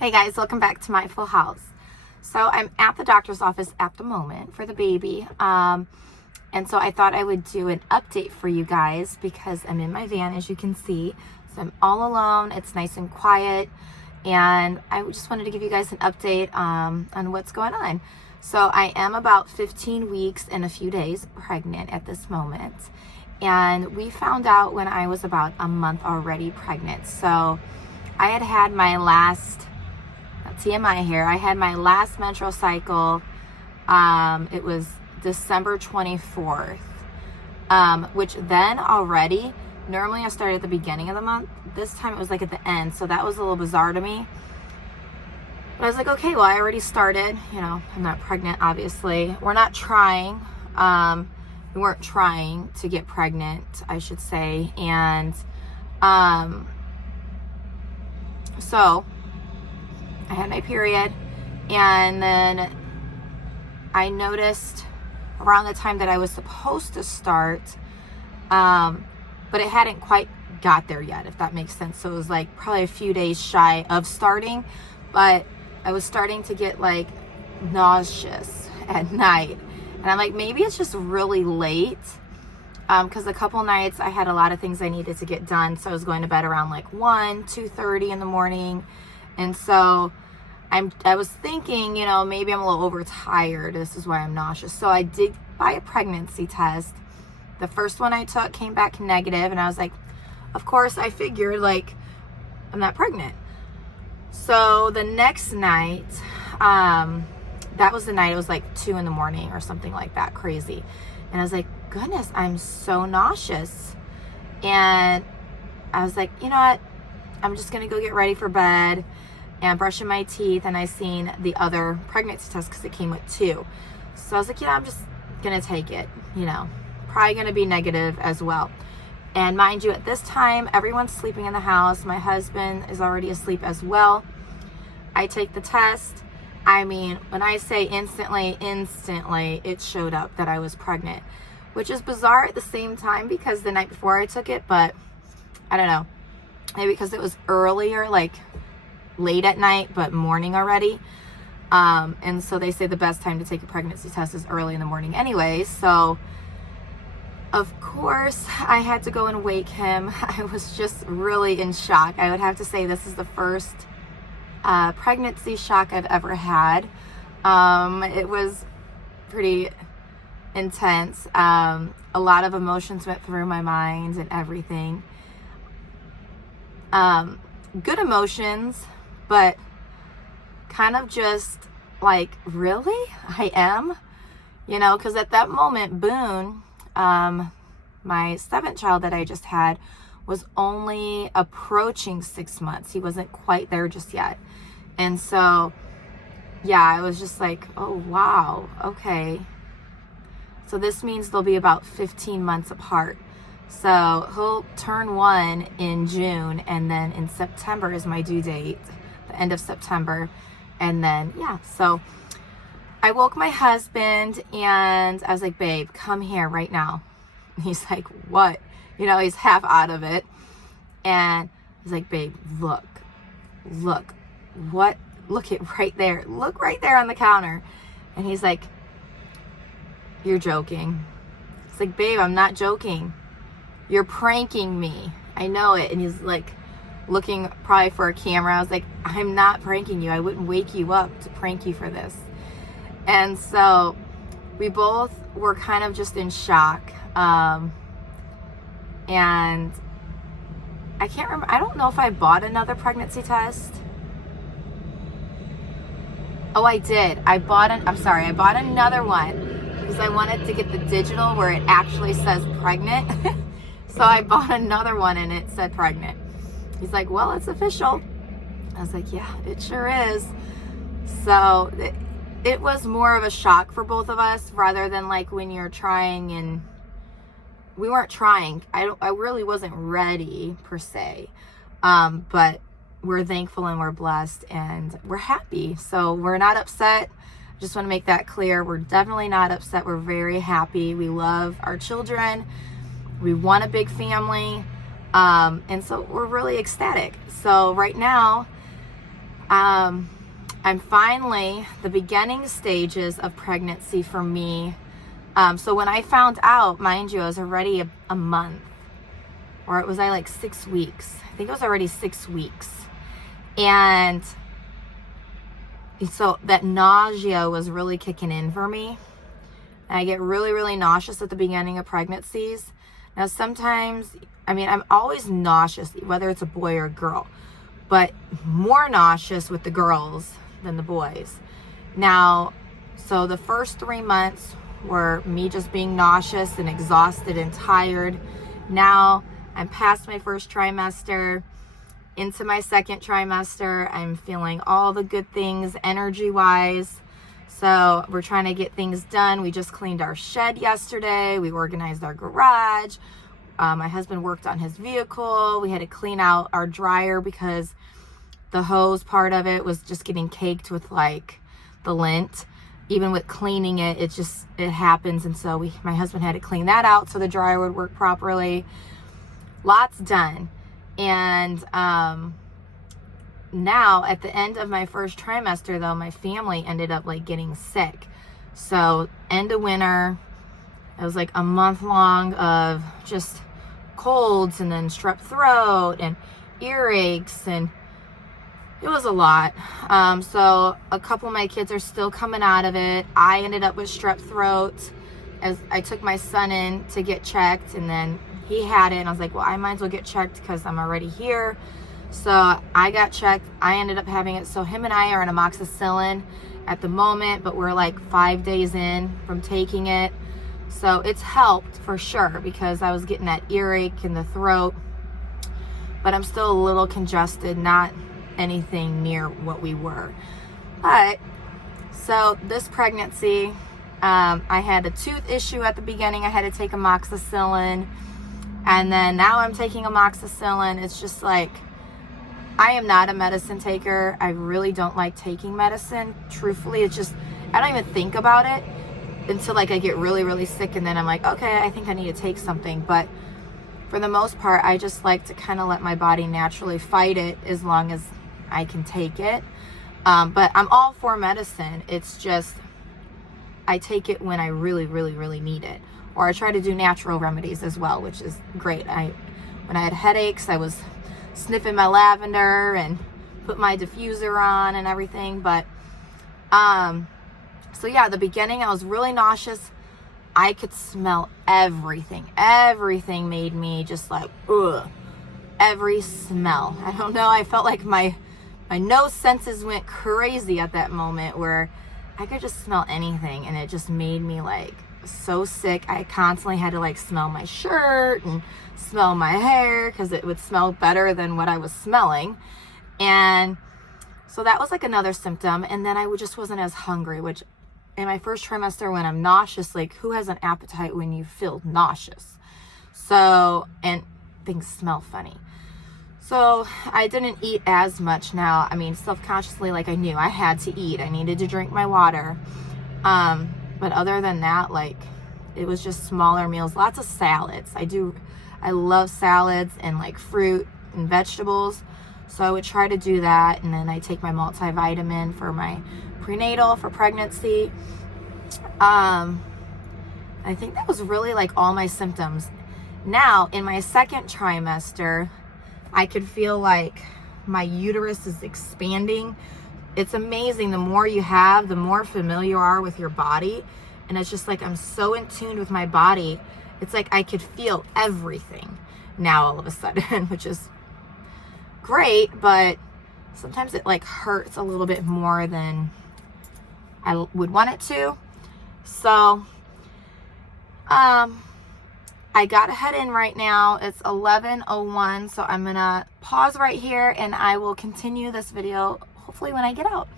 Hey guys, welcome back to my full house. So I'm at the doctor's office at the moment for the baby. And so I thought I would do an update for you guys because I'm in my van, as you can see. So I'm all alone. It's nice and quiet. And I just wanted to give you guys an update on what's going on. So I am about 15 weeks and a few days pregnant at this moment. And we found out when I was about a month already pregnant. So I had my last TMI here. I had my last menstrual cycle. It was December 24th, which then already, normally I started at the beginning of the month. This time it was like at the end. So that was a little bizarre to me. But I was like, okay, well, I already started. You know, I'm not pregnant, obviously. We're not trying. We weren't trying to get pregnant, I should say. And so I had my period, and then I noticed around the time that I was supposed to start, but it hadn't quite got there yet, if that makes sense. So it was like probably a few days shy of starting, but I was starting to get like nauseous at night. And I'm like, maybe it's just really late, because a couple nights I had a lot of things I needed to get done. So I was going to bed around like 2:30 in the morning. And so I was thinking, you know, maybe I'm a little overtired. This is why I'm nauseous. So I did buy a pregnancy test. The first one I took came back negative, and I was like, of course, I figured like I'm not pregnant. So the next night, that was the night, it was like 2 in the morning or something like that, crazy. And I was like, goodness, I'm so nauseous. And I was like, you know what? I'm just going to go get ready for bed and brushing my teeth. And I seen the other pregnancy test because it came with 2. So I was like, you know, I'm just going to take it, you know, probably going to be negative as well. And mind you, at this time, everyone's sleeping in the house. My husband is already asleep as well. I take the test. I mean, when I say instantly, it showed up that I was pregnant, which is bizarre at the same time because the night before I took it, but I don't know. Maybe because it was earlier, like late at night, but morning already. And so they say the best time to take a pregnancy test is early in the morning anyway. So of course I had to go and wake him. I was just really in shock. I would have to say this is the first pregnancy shock I've ever had. It was pretty intense. A lot of emotions went through my mind and everything. Good emotions, but kind of just like, really? I am? You know, because at that moment, Boone, my 7th child that I just had, was only approaching 6 months. He wasn't quite there just yet. And so, yeah, I was just like, oh, wow, okay. So this means they'll be about 15 months apart. So he'll turn 1 in June, and then in September is my due date, the end of September. And then, yeah, so I woke my husband and I was like, babe, come here right now. And he's like, what? You know, he's half out of it. And I was like, babe, look, what? Look it right there. Look right there on the counter. And he's like, you're joking. It's like, babe, I'm not joking. You're pranking me. I know it. And he's like looking probably for a camera. I was like, I'm not pranking you. I wouldn't wake you up to prank you for this. And so we both were kind of just in shock. And I can't remember. I don't know if I bought another pregnancy test. Oh, I did. I bought another one because I wanted to get the digital where it actually says pregnant. So I bought another one and it said pregnant. He's like, well, it's official. I was like, yeah, it sure is. So it was more of a shock for both of us rather than like when you're trying, and we weren't trying. I really wasn't ready per se. But we're thankful and we're blessed and we're happy. So we're not upset. Just want to make that clear. We're definitely not upset. We're very happy. We love our children. We want a big family. And so we're really ecstatic. So right now, I'm finally the beginning stages of pregnancy for me. So when I found out, mind you, I was already a month, or was I like 6 weeks? I think it was already 6 weeks. And so that nausea was really kicking in for me. And I get really, really nauseous at the beginning of pregnancies. Now, sometimes, I mean, I'm always nauseous, whether it's a boy or a girl, but more nauseous with the girls than the boys. Now, so the first 3 months were me just being nauseous and exhausted and tired. Now I'm past my first trimester, into my second trimester. I'm feeling all the good things energy-wise. So we're trying to get things done. We just cleaned our shed yesterday. We organized our garage. My husband worked on his vehicle. We had to clean out our dryer because the hose part of it was just getting caked with like the lint. Even with cleaning it, it happens. And so my husband had to clean that out so the dryer would work properly. Lots done. And now at the end of my first trimester though, my family ended up like getting sick. So end of winter, it was like a month long of just colds and then strep throat and earaches, and it was a lot. So a couple of my kids are still coming out of it. I ended up with strep throat as I took my son in to get checked, and then he had it, and I was like, well, I might as well get checked because I'm already here. So I got checked. I ended up having it. So him and I are on amoxicillin at the moment, but we're like 5 days in from taking it. So it's helped for sure because I was getting that earache in the throat, but I'm still a little congested, not anything near what we were. But so this pregnancy, I had a tooth issue at the beginning. I had to take amoxicillin, and then now I'm taking amoxicillin. It's just like, I am not a medicine taker. I really don't like taking medicine. Truthfully, it's just, I don't even think about it until like I get really, really sick, and then I'm like, okay, I think I need to take something. But for the most part, I just like to kind of let my body naturally fight it as long as I can take it. But I'm all for medicine. It's just, I take it when I really, really, really need it. Or I try to do natural remedies as well, which is great. When I had headaches, I was sniffing my lavender and put my diffuser on and everything. But, so yeah, the beginning, I was really nauseous. I could smell everything. Everything made me just like, ugh. Every smell. I don't know. I felt like my nose senses went crazy at that moment where I could just smell anything, and it just made me like so sick. I constantly had to like smell my shirt and smell my hair because it would smell better than what I was smelling. And so that was like another symptom. And then just wasn't as hungry, which in my first trimester, when I'm nauseous, like who has an appetite when you feel nauseous? So, and things smell funny. So I didn't eat as much now. I mean, self-consciously, like I knew I had to eat. I needed to drink my water. But other than that, like it was just smaller meals, lots of salads. I love salads and like fruit and vegetables. So I would try to do that. And then I take my multivitamin for my prenatal for pregnancy. I think that was really like all my symptoms. Now in my second trimester, I could feel like my uterus is expanding. It's amazing. The more you have, the more familiar you are with your body. And it's just like, I'm so in tune with my body. It's like I could feel everything now all of a sudden, which is great, but sometimes it like hurts a little bit more than I would want it to. So, I gotta head in right now. It's 11:01, so I'm gonna pause right here and I will continue this video hopefully when I get out.